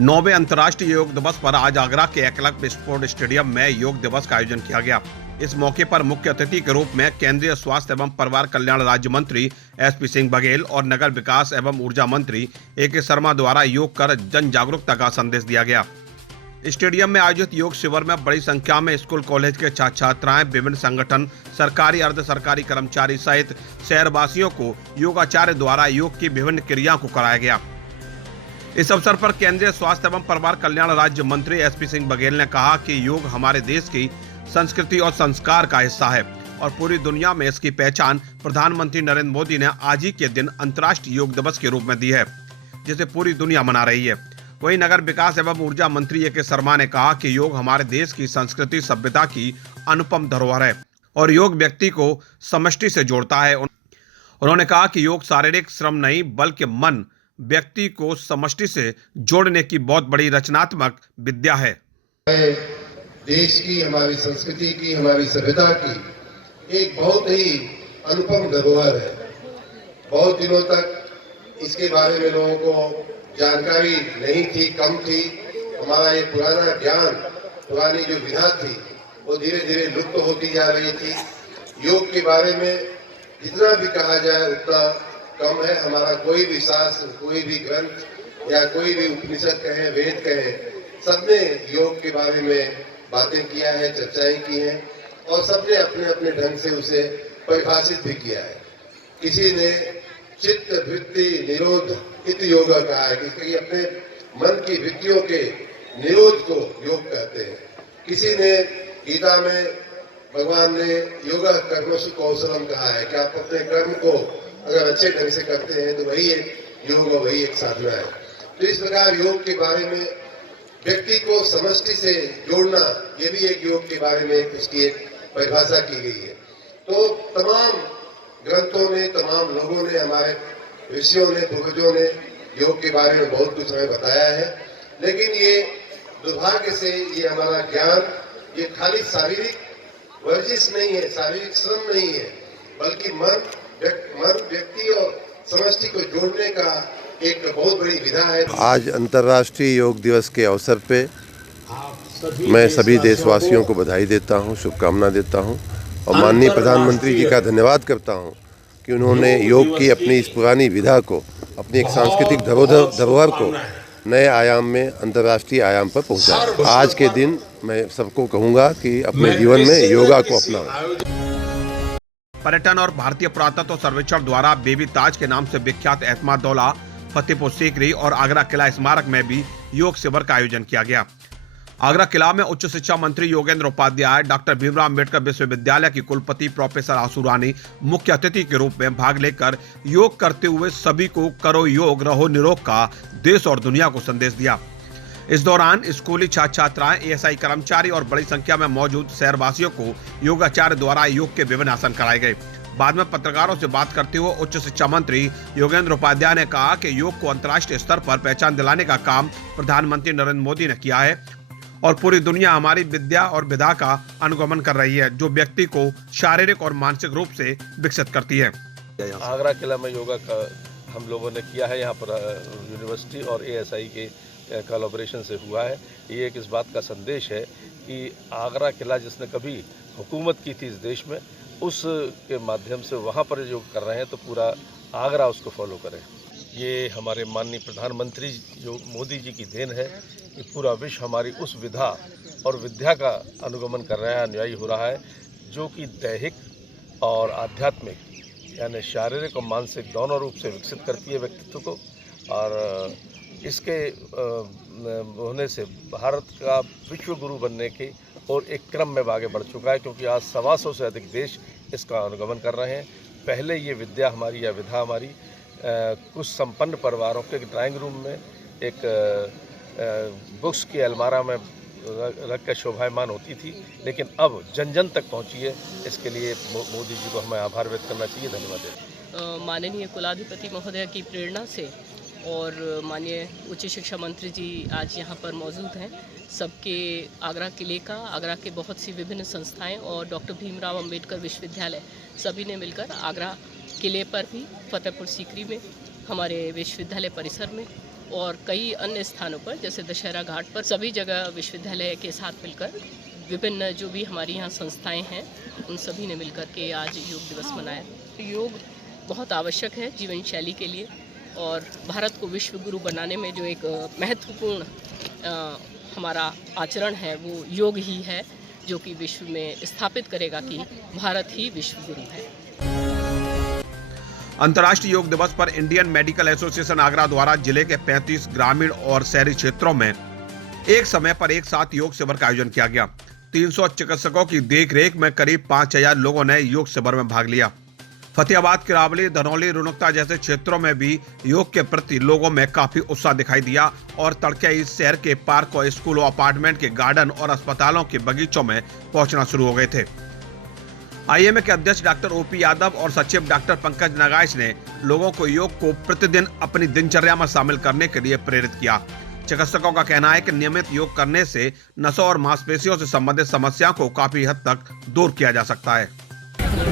नौवें अंतर्राष्ट्रीय योग दिवस पर आज आगरा के एकलव्य स्पोर्ट स्टेडियम में योग दिवस का आयोजन किया गया। इस मौके पर मुख्य अतिथि के रूप में केंद्रीय स्वास्थ्य एवं परिवार कल्याण राज्य मंत्री एसपी सिंह बघेल और नगर विकास एवं ऊर्जा मंत्री ए.के. शर्मा द्वारा योग कर जन जागरूकता का संदेश दिया गया। स्टेडियम में आयोजित योग शिविर में बड़ी संख्या में स्कूल कॉलेज के छात्र छात्राएं, विभिन्न संगठन, सरकारी अर्ध सरकारी कर्मचारी सहित शहरवासियों को योगाचार्य द्वारा योग की विभिन्न क्रियाओं को कराया गया। इस अवसर पर केंद्रीय स्वास्थ्य एवं परिवार कल्याण राज्य मंत्री एसपी सिंह बघेल ने कहा कि योग हमारे देश की संस्कृति और संस्कार का हिस्सा है और पूरी दुनिया में इसकी पहचान प्रधानमंत्री नरेंद्र मोदी ने आज ही के दिन अंतर्राष्ट्रीय योग दिवस के रूप में दी है, जिसे पूरी दुनिया मना रही है। वहीं नगर विकास एवं ऊर्जा मंत्री ए.के. शर्मा ने कहा कि योग हमारे देश की संस्कृति सभ्यता की अनुपम धरोहर है और योग व्यक्ति को समष्टि से जोड़ता है। उन्होंने कहा कि योग शारीरिक श्रम नहीं बल्कि मन व्यक्ति को समष्टि से जोड़ने की बहुत बड़ी रचनात्मक विद्या है। देश की, हमारी संस्कृति की, हमारी सभ्यता की एक बहुत ही अनुपम धरोहर है। बहुत दिनों तक इसके बारे में लोगों को जानकारी नहीं थी, कम थी। हमारा ये पुराना ज्ञान, पुरानी जो विधा थी, वो धीरे धीरे लुप्त होती जा रही थी। योग के बारे में जितना भी कहा जाए उतना कम है। हमारा कोई भी शास्त्र, कोई भी ग्रंथ या कोई भी उपनिषद कहे, वेद कहे, सबने योग के बारे में बातें किया है, चर्चाएं की हैं और सबने अपने अपने ढंग से उसे परिभाषित भी किया है। किसी ने चित्त वृत्ति निरोध इत योग कहा है कि अपने मन की वृत्तियों के निरोध को योग कहते हैं। किसी ने गीता में भगवान ने योगा कर्मसु कौशलम कहा है कि आप अपने कर्म को अगर अच्छे ढंग से करते हैं तो वही एक योग, वही एक साधना है। तो इस प्रकार योग के बारे में व्यक्ति को समष्टि से जोड़ना, ये भी एक योग के बारे में उसकी एक परिभाषा की गई है। तो तमाम ग्रंथों ने, तमाम लोगों ने, हमारे ऋषियों ने, पूर्वजों ने योग के बारे में बहुत कुछ हमें बताया है। लेकिन ये दुर्भाग्य से ये हमारा ज्ञान ये खाली शारीरिक वर्जिश नहीं है, शारीरिक श्रम नहीं है, बल्कि मन व्यक्ति और समष्टि को जोड़ने का एक बहुत बड़ी विधा है। आज अंतर्राष्ट्रीय योग दिवस के अवसर पे मैं सभी देशवासियों को बधाई देता हूं, शुभकामना देता हूं और माननीय प्रधानमंत्री जी का धन्यवाद करता हूं कि उन्होंने योग की अपनी इस पुरानी विधा को, अपनी एक सांस्कृतिक धरोहर को नए आयाम में, अंतर्राष्ट्रीय आयाम पर पहुंचाया। आज के दिन मैं सबको कहूँगा कि अपने जीवन में योगा को अपनाएं। पर्यटन और भारतीय पुरातत्व सर्वेक्षण द्वारा बेबी ताज के नाम से विख्यात एतमादौला, फतेहपुर सीकरी और आगरा किला स्मारक में भी योग शिविर का आयोजन किया गया। आगरा किला में उच्च शिक्षा मंत्री योगेंद्र उपाध्याय, डॉक्टर भीमराव अम्बेडकर विश्वविद्यालय की कुलपति प्रोफेसर आशु रानी मुख्य अतिथि के रूप में भाग लेकर योग करते हुए सभी को करो योग रहो निरोग का देश और दुनिया को संदेश दिया। इस दौरान स्कूली छात्र छात्राएं, एएसआई कर्मचारी और बड़ी संख्या में मौजूद शहरवासियों को योगाचार्य द्वारा योग के विभिन्न आसन कराए गए। बाद में पत्रकारों से बात करते हुए उच्च शिक्षा मंत्री योगेंद्र उपाध्याय ने कहा कि योग को अंतर्राष्ट्रीय स्तर पर पहचान दिलाने का काम प्रधानमंत्री नरेंद्र मोदी ने किया है और पूरी दुनिया हमारी विद्या और विधा का अनुगमन कर रही है, जो व्यक्ति को शारीरिक और मानसिक रूप से विकसित करती है। आगरा किला में योगा का हम लोगों ने किया है। यहाँ पर यूनिवर्सिटी और एएसआई के कोलैबोरेशन से हुआ है। ये एक इस बात का संदेश है कि आगरा किला जिसने कभी हुकूमत की थी इस देश में, उस के माध्यम से वहाँ पर योग कर रहे हैं तो पूरा आगरा उसको फॉलो करे। ये हमारे माननीय प्रधानमंत्री जो मोदी जी की देन है कि पूरा विश्व हमारी उस विधा और विद्या का अनुगमन कर रहा है, अनुयायी हो रहा है, जो कि दैहिक और आध्यात्मिक यानी शारीरिक और मानसिक दोनों रूप से विकसित करती है व्यक्तित्व को। और इसके होने से भारत का विश्व गुरु बनने के और एक क्रम में आगे बढ़ चुका है, क्योंकि आज 125 से अधिक देश इसका अनुगमन कर रहे हैं। पहले ये विद्या हमारी या विधा हमारी कुछ संपन्न परिवारों के ड्राइंग रूम में एक बुक्स की अलमारा में रख कर शोभायमान होती थी, लेकिन अब जन जन तक पहुंची है। इसके लिए मोदी जी को हमें आभार व्यक्त करना चाहिए। धन्यवाद। माननीय कुलाधिपति महोदय की प्रेरणा से और माननीय उच्च शिक्षा मंत्री जी आज यहाँ पर मौजूद हैं। सबके आगरा किले का, आगरा के बहुत सी विभिन्न संस्थाएं और डॉक्टर भीमराव अंबेडकर विश्वविद्यालय सभी ने मिलकर आगरा किले पर भी, फतेहपुर सीकरी में, हमारे विश्वविद्यालय परिसर में और कई अन्य स्थानों पर जैसे दशहरा घाट पर, सभी जगह विश्वविद्यालय के साथ मिलकर विभिन्न जो भी हमारी यहाँ संस्थाएं हैं उन सभी ने मिलकर के आज योग दिवस मनाया। तो योग बहुत आवश्यक है जीवन शैली के लिए और भारत को विश्व गुरु बनाने में जो एक महत्वपूर्ण हमारा आचरण है वो योग ही है, जो कि विश्व में स्थापित करेगा कि भारत ही विश्व गुरु है। अंतर्राष्ट्रीय योग दिवस पर इंडियन मेडिकल एसोसिएशन आगरा द्वारा जिले के 35 ग्रामीण और शहरी क्षेत्रों में एक समय पर एक साथ योग शिविर का आयोजन किया गया। 300 चिकित्सकों की देखरेख में करीब 5000 लोगों ने योग शिविर में भाग लिया। फतेहाबाद, किरावली, धनौली, रुनुकता जैसे क्षेत्रों में भी योग के प्रति लोगों में काफी उत्साह दिखाई दिया और तड़के इस शहर के पार्कों, स्कूलों, अपार्टमेंट के गार्डन और अस्पतालों के बगीचों में पहुंचना शुरू हो गए थे। आईएमए के अध्यक्ष डॉक्टर ओपी यादव और सचिव डॉक्टर पंकज नगाइश ने लोगों को योग को प्रतिदिन अपनी दिनचर्या में शामिल करने के लिए प्रेरित किया। चिकित्सकों का कहना है कि नियमित योग करने से नसों और मांसपेशियों से संबंधित समस्याओं को काफी हद तक दूर किया जा सकता है।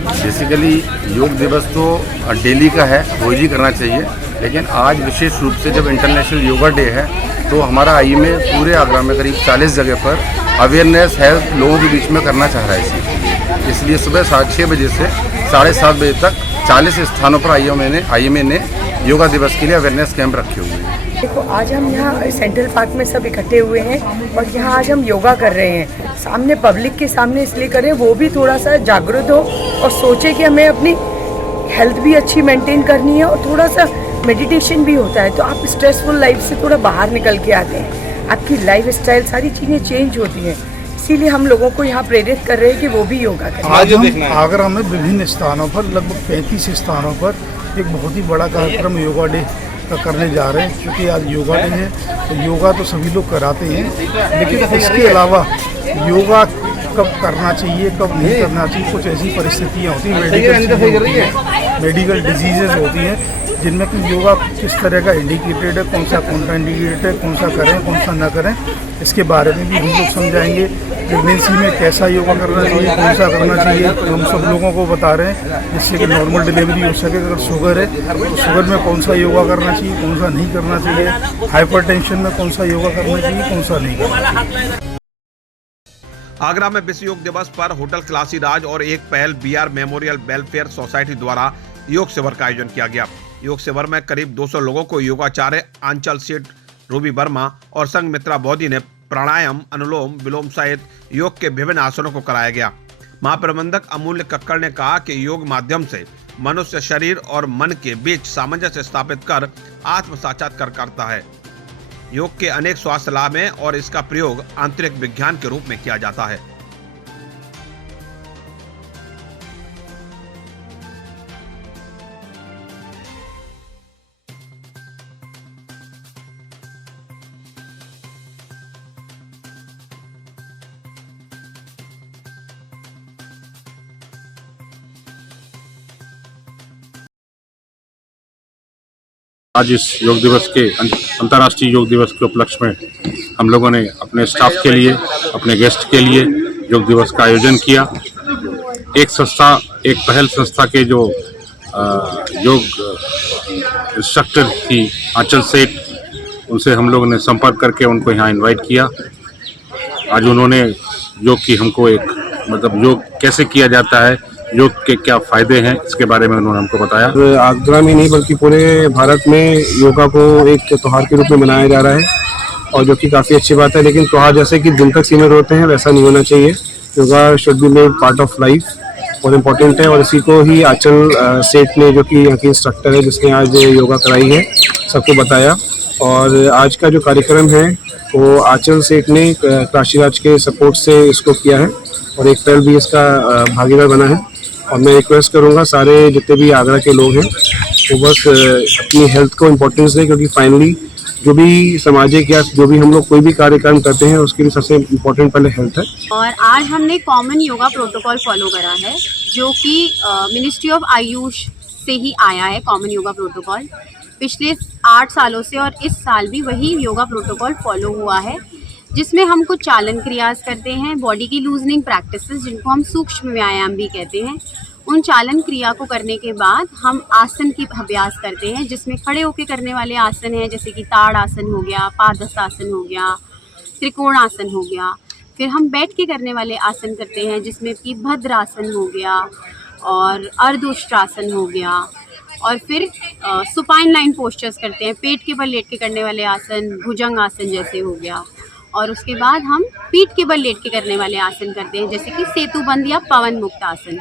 बेसिकली योग दिवस तो डेली का है, रोज ही करना चाहिए, लेकिन आज विशेष रूप से जब इंटरनेशनल योगा डे है तो हमारा आईएमए पूरे आगरा में करीब 40 जगह पर अवेयरनेस हेल्थ लोगों के बीच में करना चाह रहा है। इसलिए सुबह 6:30 बजे से 7:30 बजे तक 40 स्थानों पर आईएमए ने योगा दिवस के लिए अवेयरनेस कैंप रखे हुए हैं। देखो, आज हम यहाँ सेंट्रल पार्क में सब इकट्ठे हुए हैं और यहाँ आज हम योगा कर रहे हैं। सामने पब्लिक के सामने इसलिए करें वो भी थोड़ा सा जागरूक हो और सोचे कि हमें अपनी हेल्थ भी अच्छी मेंटेन करनी है और थोड़ा सा मेडिटेशन भी होता है। तो आप स्ट्रेसफुल लाइफ से थोड़ा बाहर निकल के आते हैं, आपकी लाइफ स्टाइल सारी चीज़ें चेंज होती हैं। इसीलिए हम लोगों को यहाँ प्रेरित कर रहे हैं कि वो भी योगा करें। आज हम आगरा में विभिन्न स्थानों पर लगभग 35 स्थानों पर एक बहुत ही बड़ा कार्यक्रम योगा डे का करने जा रहे हैं। क्योंकि आज योगा डे है तो योगा तो सभी लोग कराते हैं, लेकिन इसके अलावा योगा कब करना चाहिए, कब नहीं करना चाहिए, कुछ ऐसी परिस्थितियाँ होती हैं, मेडिकल डिजीजेज होती हैं जिनमें कि योगा किस तरह का इंडिकेटेड है, कौन सा कॉन्ट्रा इंडिकेटेड है, कौन सा करें कौन सा ना करें, इसके बारे में भी हम लोग समझाएंगे। प्रेगनेंसी में कैसा योगा करना चाहिए, कौन सा करना चाहिए, हम सब लोगों को बता रहे हैं जिससे कि नॉर्मल डिलीवरी हो सके। अगर शुगर है तो शुगर में कौन सा योगा करना चाहिए, कौन सा नहीं करना चाहिए, हाइपरटेंशन में कौन सा योगा करना चाहिए, कौन सा नहीं करना चाहिए। आगरा में विश्व योग दिवस पर होटल क्लासी राज और एक पहल बीआर मेमोरियल वेलफेयर सोसाइटी द्वारा योग शिविर का आयोजन किया गया। योग शिविर में करीब 200 लोगों को योगाचार्य आंचल सेठ, रूबी वर्मा और संघमित्रा बोधी ने प्राणायाम, अनुलोम विलोम सहित योग के विभिन्न आसनों को कराया गया। महाप्रबंधक अमूल्य कक्कड़ ने कहा कि योग माध्यम से मनुष्य शरीर और मन के बीच सामंजस्य स्थापित कर आत्म साक्षात्कार करता है। योग के अनेक स्वास्थ्य लाभ हैं और इसका प्रयोग आंतरिक विज्ञान के रूप में किया जाता है। आज इस योग दिवस के अंतर्राष्ट्रीय योग दिवस के उपलक्ष्य में हम लोगों ने अपने स्टाफ के लिए, अपने गेस्ट के लिए योग दिवस का आयोजन किया। एक पहल संस्था के जो योग इंस्ट्रक्टर थी आंचल सेठ, उनसे हम लोगों ने संपर्क करके उनको यहाँ इनवाइट किया। आज उन्होंने योग की हमको योग कैसे किया जाता है, योग के क्या फायदे हैं, इसके बारे में उन्होंने हमको बताया। आगरा में नहीं बल्कि पूरे भारत में योगा को एक त्योहार के रूप में मनाया जा रहा है और जो कि काफ़ी अच्छी बात है। लेकिन त्योहार जैसे कि दिन तक सीमित होते हैं वैसा नहीं होना चाहिए। Yoga should be made part of life, बहुत इम्पोर्टेंट है। और इसी को ही आंचल सेठ ने, जो कि यहाँ की इंस्ट्रक्टर है जिसने आज योगा कराई है, सबको बताया। और आज का जो कार्यक्रम है वो आंचल सेठ ने काशीराज के सपोर्ट से इसको किया है और एक पहल भी इसका भागीदार बना है। और मैं रिक्वेस्ट करूंगा सारे जितने भी आगरा के लोग हैं वो बस अपनी हेल्थ को इम्पोर्टेंस दें, क्योंकि फाइनली जो भी सामाजिक या जो भी हम लोग कोई भी कार्यक्रम करते हैं उसके लिए सबसे इम्पोर्टेंट पहले हेल्थ है। और आज हमने कॉमन योगा प्रोटोकॉल फॉलो करा है, जो कि मिनिस्ट्री ऑफ आयुष से ही आया है। कॉमन योगा प्रोटोकॉल पिछले 8 सालों से और इस साल भी वही योगा प्रोटोकॉल फॉलो हुआ है, जिसमें हम कुछ चालन क्रियास करते हैं, बॉडी की लूजनिंग प्रैक्टिसेस जिनको हम सूक्ष्म व्यायाम भी कहते हैं। उन चालन क्रिया को करने के बाद हम आसन की अभ्यास करते हैं, जिसमें खड़े होकर करने वाले आसन हैं जैसे कि ताड़ आसन हो गया, पादहस्तासन हो गया, त्रिकोण आसन हो गया। फिर हम बैठ के करने वाले आसन करते हैं जिसमें कि भद्रासन हो गया और अर्धोष्ट्रासन हो गया। और फिर सुपाइन लाइन पोस्चर्स करते हैं, पेट के बल लेट के करने वाले आसन, भुजंग आसन जैसे हो गया। और उसके बाद हम पीठ के बल लेट के करने वाले आसन करते हैं जैसे कि सेतुबंद या पवन मुक्त आसन।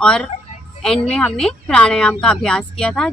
और एंड में हमने प्राणायाम का अभ्यास किया था।